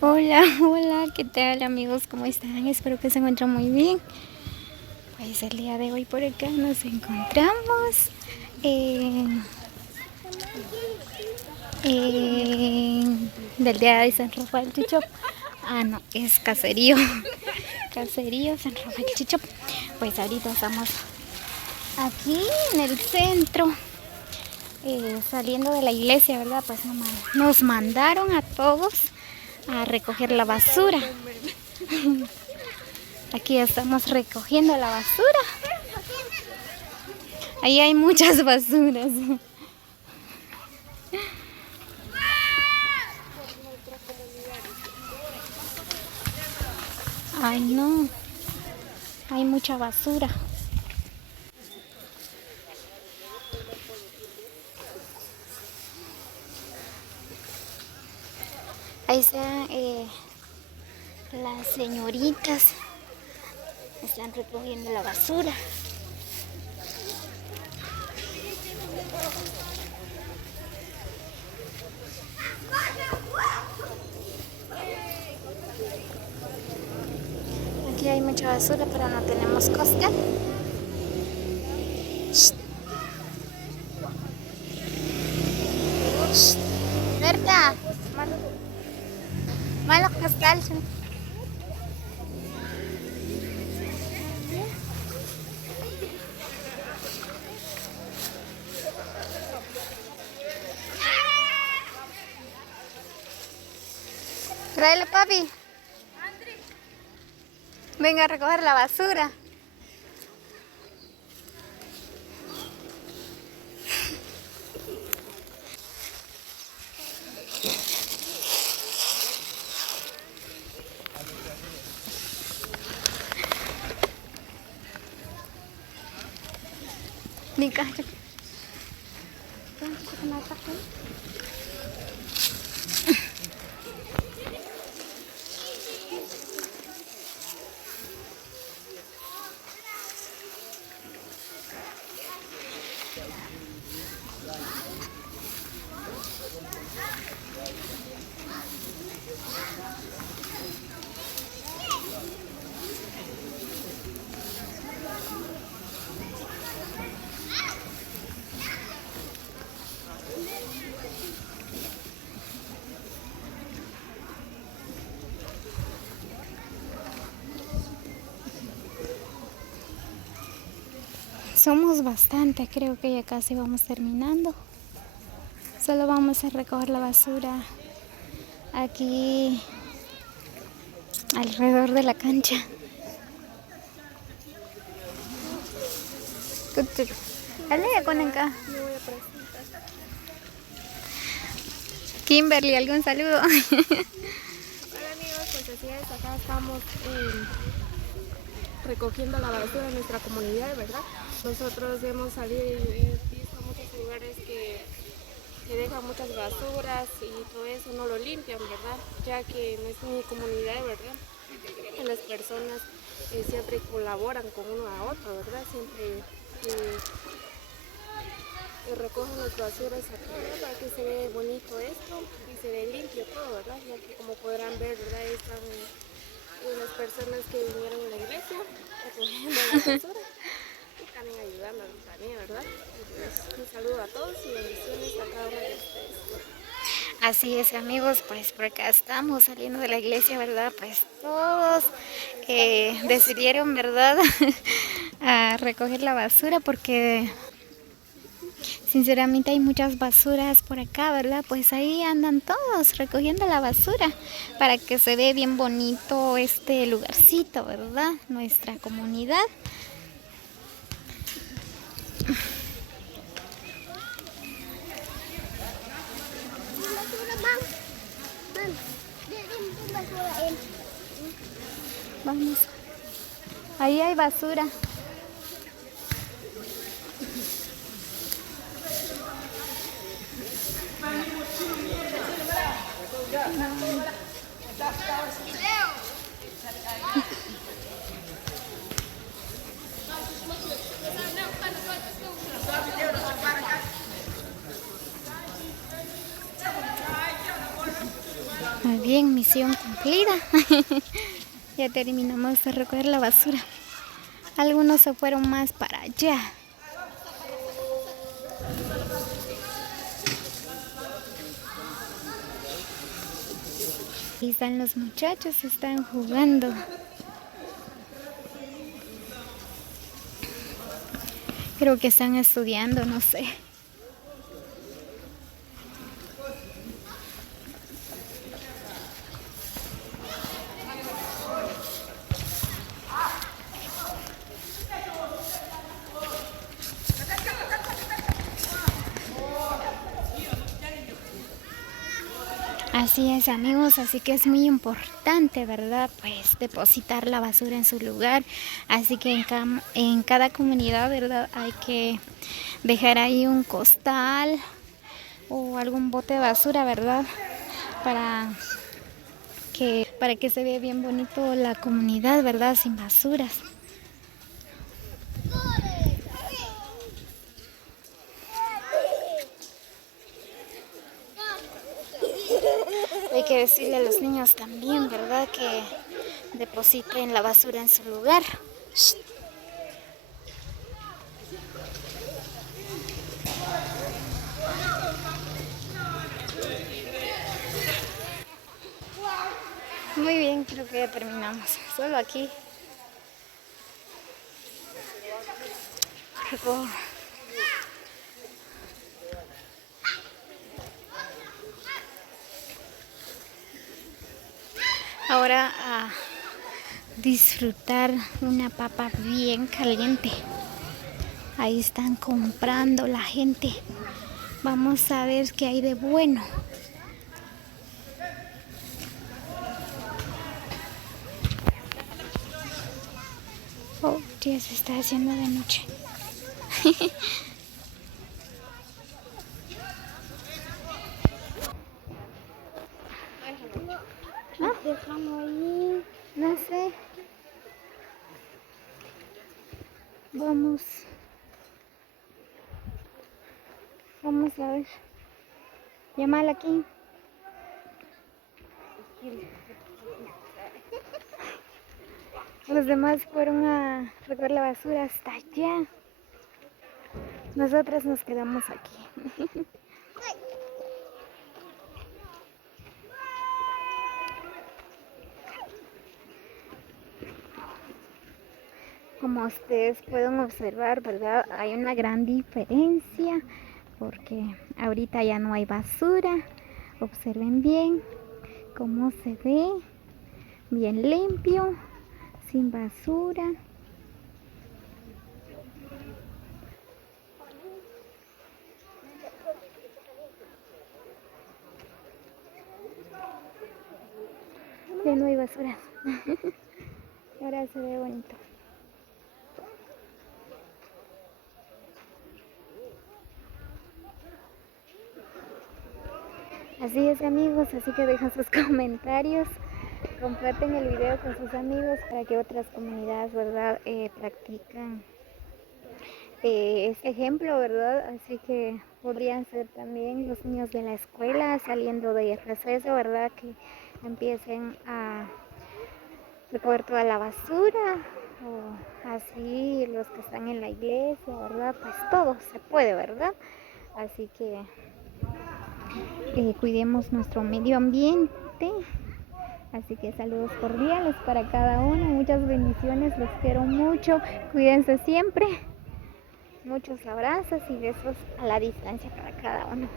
Hola, hola, ¿qué tal amigos? ¿Cómo están? Espero que se encuentren muy bien. Pues el día de hoy por acá nos encontramos del día de San Rafael Chichop. Ah, no, es caserío. Caserío San Rafael Chichop. Pues ahorita estamos aquí en el centro. Saliendo de la iglesia, ¿verdad? Pues nos mandaron a todos a recoger la basura. Aquí estamos recogiendo la basura. Ahí hay muchas basuras. Ay, no. Hay mucha basura. Ahí están las señoritas. Están recogiendo la basura. Aquí hay mucha basura, pero no tenemos costal. Berta, malo costal. Tráele, papi. Venga a recoger la basura. Ni cacho. Somos bastante, creo que ya casi vamos terminando. Solo vamos a recoger la basura aquí alrededor de la cancha. Dale, con acá. Kimberly, ¿algún saludo? Hola amigos, pues así es, acá estamos recogiendo la basura en nuestra comunidad, ¿verdad? Nosotros hemos salido y visto muchos lugares que dejan muchas basuras y todo eso no lo limpian, ¿verdad? Ya que no es mi comunidad, ¿verdad? Las personas siempre colaboran con uno a otro, ¿verdad? Siempre recogen las basuras aquí, ¿verdad? Para que se vea bonito esto y se ve limpio todo, ¿verdad? Ya que como podrán ver, ¿verdad? Están las personas que vinieron a la iglesia recogiendo la basura y también ayudándonos también, ¿verdad? Entonces, un saludo a todos y bendiciones a cada uno de ustedes. Así es, amigos, pues por acá estamos saliendo de la iglesia, ¿verdad? Pues todos decidieron, ¿verdad? A recoger la basura porque sinceramente hay muchas basuras por acá, ¿verdad? Pues ahí andan todos recogiendo la basura para que se vea bien bonito este lugarcito, ¿verdad? Nuestra comunidad. Vamos. Ahí hay basura. bien, misión cumplida. Ya terminamos de recoger la basura. Algunos se fueron más para allá. Ahí están los muchachos, están jugando. Creo que están estudiando, no sé. Así es, amigos, así que es muy importante, ¿verdad? Pues depositar la basura en su lugar. Así que en cada comunidad, ¿verdad? Hay que dejar ahí un costal o algún bote de basura, ¿verdad? Para que se vea bien bonito la comunidad, ¿verdad? Sin basuras. Hay que decirle a los niños también, ¿verdad? Que depositen la basura en su lugar. Muy bien, creo que ya terminamos. Solo aquí. Ahora a disfrutar una papa bien caliente. Ahí están comprando la gente. Vamos a ver qué hay de bueno. Oh, ya se está haciendo de noche. ¿Ah? Dejamos ahí. No sé. Vamos a ver. Llámala aquí. Los demás fueron a recoger la basura hasta allá. Nosotras nos quedamos aquí. Como ustedes pueden observar, ¿verdad? Hay una gran diferencia porque ahorita ya no hay basura. Observen bien cómo se ve, bien limpio, sin basura. Ya no hay basura. Ahora se ve bonito. Así es, amigos, así que dejan sus comentarios, comparten el video con sus amigos para que otras comunidades, ¿verdad? Practican este ejemplo, ¿verdad? Así que podrían ser también los niños de la escuela saliendo de receso, ¿verdad? Que empiecen a recoger toda la basura, o así los que están en la iglesia, ¿verdad? Pues todo se puede, ¿verdad? Así que cuidemos nuestro medio ambiente. Así que saludos cordiales para cada uno, muchas bendiciones, los quiero mucho, cuídense siempre, muchos abrazos y besos a la distancia para cada uno.